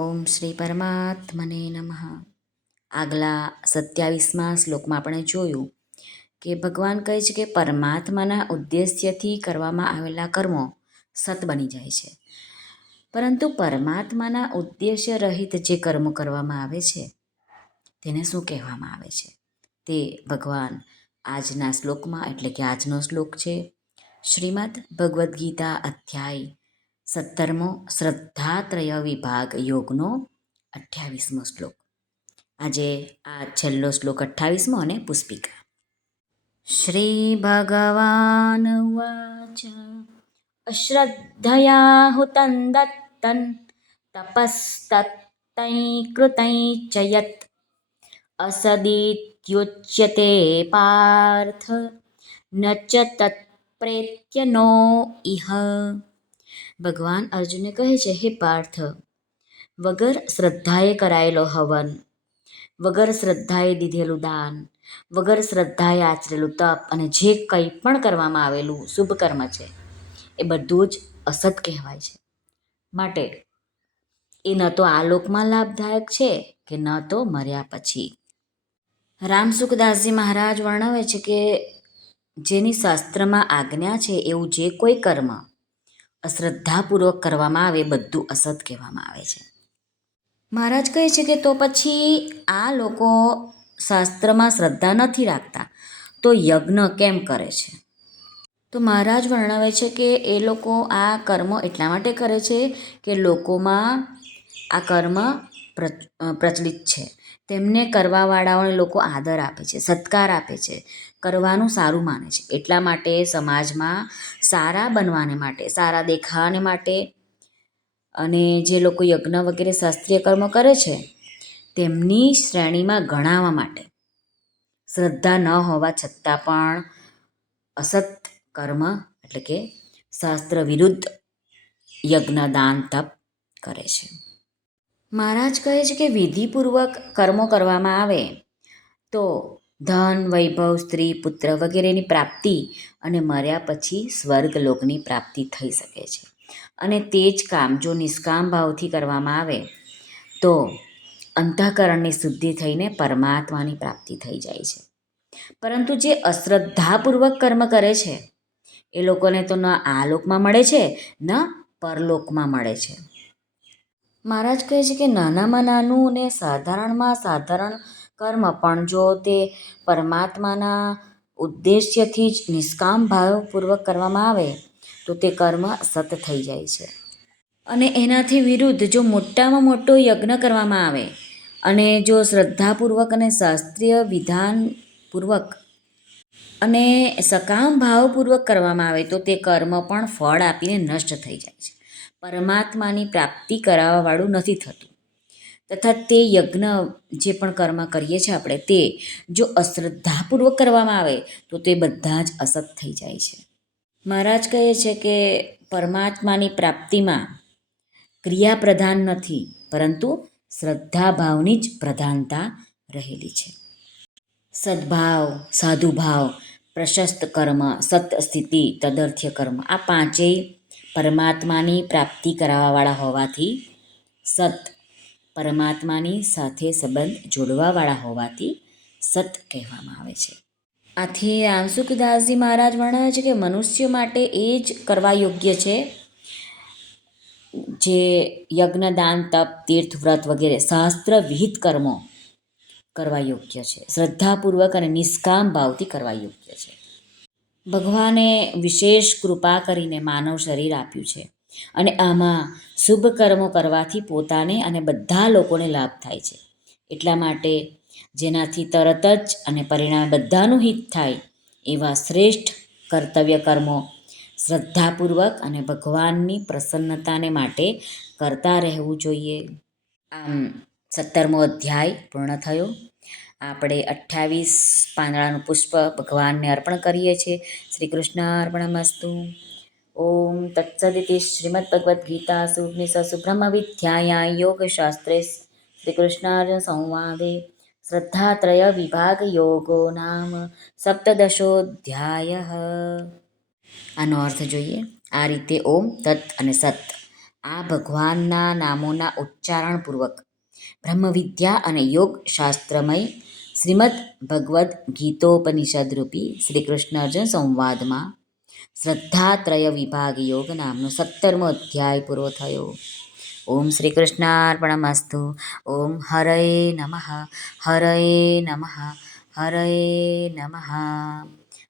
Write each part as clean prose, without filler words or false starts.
ઓમ શ્રી પરમાત્મને નમઃ. આગલા 27મા શ્લોકમાં આપણે જોયું કે ભગવાન કહે છે કે પરમાત્માના ઉદ્દેશ્યથી કરવામાં આવેલા કર્મો સત બની જાય છે, પરંતુ પરમાત્માના ઉદ્દેશ્ય રહિત જે કર્મો કરવામાં આવે છે તેને શું કહેવામાં આવે છે તે ભગવાન આજના શ્લોકમાં, એટલે કે આજનો શ્લોક છે શ્રીમદ્ ભગવદ્ ગીતા અધ્યાય 17મો શ્રદ્ધાત્રય વિભાગ યોગનો 28મો શ્લોક. આજે આ છેલ્લો શ્લોક 28મો અને પુષ્પિકા. શ્રી ભગવાન ઉવાચ અશ્રદ્ધયા હુતં દત્તં તપस्तत्तै कृतै ચ યત અસદિત્યુચ્યતે પાર્થ ન ચ તત્પ્રેત્ય નો ઇહ. ભગવાન અર્જુનને કહે છે, હે પાર્થ, વગર શ્રદ્ધાએ કરાયેલો હવન, વગર શ્રદ્ધાએ દીધેલું દાન, વગર શ્રદ્ધાએ આચરેલું તપ અને જે કંઈ પણ કરવામાં આવેલું શુભ કર્મ છે એ બધું જ અસત કહેવાય છે. માટે એ ન તો આ લોકમાં લાભદાયક છે કે ન તો મર્યા પછી. રામસુખદાસજી મહારાજ વર્ણવે છે કે જેની શાસ્ત્રમાં આજ્ઞા છે એવું જે કોઈ કર્મ અશ્રદ્ધાપૂર્વક કરવામાં આવે બધું અસત કહેવામાં આવે છે. મહારાજ કહે છે કે તો પછી આ લોકો શાસ્ત્રમાં શ્રદ્ધા નથી રાખતા તો યજ્ઞ કેમ કરે છે? તો મહારાજ વર્ણવે છે કે એ લોકો આ કર્મ એટલા માટે કરે છે કે લોકોમાં આ કર્મ પ્રચલિત છે, તેમને કરવાવાળાઓને લોકો આદર આપે છે, સત્કાર આપે છે, કરવાનું સારું માને છે. એટલા માટે સમાજમાં સારા બનવાને માટે, સારા દેખાવાને માટે અને જે લોકો યજ્ઞ વગેરે શાસ્ત્રીય કર્મ કરે છે તેમની શ્રેણીમાં ગણાવવા માટે શ્રદ્ધા ન હોવા છતાં પણ અસત કર્મ એટલે કે શાસ્ત્ર વિરુદ્ધ યજ્ઞ, દાન, તપ કરે છે. મહારાજ કહે છે કે વિધિપૂર્વક કર્મો કરવામાં આવે તો ધન, વૈભવ, સ્ત્રી, પુત્ર વગેરેની પ્રાપ્તિ અને મર્યા પછી સ્વર્ગલોકની પ્રાપ્તિ થઈ શકે છે. અને તે જ કામ જો નિષ્કામ ભાવથી કરવામાં આવે તો અંતઃકરણની શુદ્ધિ થઈને પરમાત્માની પ્રાપ્તિ થઈ જાય છે. પરંતુ જે અશ્રદ્ધાપૂર્વક કર્મ કરે છે એ લોકોને તો ન આ લોકમાં મળે છે ન પરલોકમાં મળે છે. મહારાજ કહે છે કે નાનામાં નાનું અને સાધારણમાં સાધારણ કર્મ પણ જો તે પરમાત્માના ઉદ્દેશ્યથી જ નિષ્કામ ભાવપૂર્વક કરવામાં આવે તો તે કર્મ સત થઈ જાય છે. અને એનાથી વિરુદ્ધ જો મોટામાં મોટો યજ્ઞ કરવામાં આવે અને જો શ્રદ્ધાપૂર્વક અને શાસ્ત્રીય વિધાનપૂર્વક અને સકામ ભાવપૂર્વક કરવામાં આવે તો તે કર્મ પણ ફળ આપીને નષ્ટ થઈ જાય છે, પરમાત્માની પ્રાપ્તિ કરાવવાવાળું નથી થતું. તથા તે યજ્ઞ જે પણ કર્મ કરીએ છીએ આપણે તે જો અશ્રદ્ધાપૂર્વક કરવામાં આવે તો તે બધા જ અસત થઈ જાય છે. મહારાજ કહે છે કે પરમાત્માની પ્રાપ્તિમાં ક્રિયા પ્રધાન નથી, પરંતુ શ્રદ્ધાભાવની જ પ્રધાનતા રહેલી છે. સદ્ભાવ, સાધુભાવ, પ્રશસ્ત કર્મ, સત સ્થિતિ, તદર્થ્ય કર્મ આ પાંચેય પરમાત્માની પ્રાપ્તિ કરાવવાવાળા હોવાથી સત, પરમાત્માની સાથે સંબંધ જોડવાવાળા હોવાથી સત કહેવામાં આવે છે. આથી રામસુખદાસજી મહારાજ વર્ણવે છે કે મનુષ્ય માટે એ જ કરવા યોગ્ય છે જે યજ્ઞ, દાન, તપ, તીર્થ, વ્રત વગેરે શાસ્ત્ર વિહિત કર્મો કરવા યોગ્ય છે, શ્રદ્ધાપૂર્વક અને નિષ્કામ ભાવથી કરવા યોગ્ય છે. ભગવાને વિશેષ કૃપા કરીને માનવ શરીર આપ્યું છે અને આમાં શુભ કર્મો કરવાથી પોતાને અને બધા લોકોને લાભ થાય છે. એટલા માટે જેનાથી તરત જ અને પરિણામે બધાનું હિત થાય એવા શ્રેષ્ઠ કર્તવ્ય કર્મો શ્રદ્ધાપૂર્વક અને ભગવાનની પ્રસન્નતાને માટે કરતા રહેવું જોઈએ. આમ 17મો અધ્યાય પૂર્ણ થયો. આપણે 28 પાંદડાનું પુષ્પ ભગવાનને અર્પણ કરીએ છીએ. શ્રી કૃષ્ણ અર્પણમસ્તુ. ઓમ તત્સદિતિ શ્રીમદ્ ભગવદ્ ગીતાસુ ઉપનિષત્સુ બ્રહ્મ વિદ્યાયાં યોગશાસ્ત્રે શ્રી કૃષ્ણાર્જુન સંવાદે શ્રદ્ધાત્રય વિભાગ યોગો નામ સપ્તદશોધ્યાય. આનો અર્થ જોઈએ. આ રીતે ઓમ, તત્ અને સત આ ભગવાનના નામોના ઉચ્ચારણપૂર્વક બ્રહ્મવિદ્યા અને યોગ શાસ્ત્રમય શ્રીમદ ભગવદ્ ગીતોપનિષદ રૂપી શ્રી કૃષ્ણ અર્જુન સંવાદમાં શ્રદ્ધાત્રય વિભાગ યોગ નામનો 17મો અધ્યાય પૂરો થયો. ઓમ શ્રી કૃષ્ણાર્પણમસ્તુ. ઓમ હરયે નમઃ. હરયે નમઃ. હરયે નમઃ.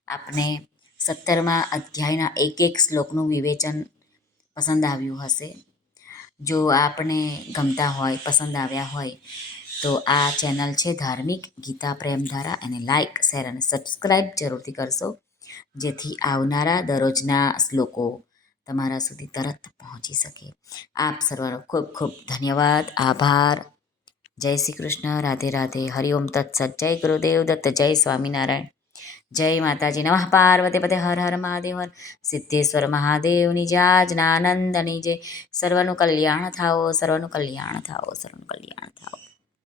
આપને 17મા અધ્યાયના એક એક શ્લોકનું વિવેચન પસંદ આવ્યું હશે. જો આપને ગમતા હોય, પસંદ આવ્યા હોય તો આ ચેનલ છે ધાર્મિક ગીતા પ્રેમધારા, એને લાઇક, શેર અને સબસ્ક્રાઈબ જરૂરથી કરશો, જેથી આવનારા દરરોજના શ્લોકો તમારા સુધી તરત પહોંચી શકે. આપ સર્વનો ખૂબ ખૂબ ધન્યવાદ, આભાર. જય શ્રી કૃષ્ણ. રાધે રાધે. હરિઓમ તત્સત. જય ગુરુદેવ દત્ત. જય સ્વામિનારાયણ. જય માતાજી. નમઃ પાર્વતી પતે. હર હર મહાદેવ. હર સિદ્ધેશ્વર મહાદેવની જય. જ્ઞાનંદની જય. સર્વનું કલ્યાણ થાઓ, સર્વનું કલ્યાણ થાઓ, સર્વનું કલ્યાણ થાઓ.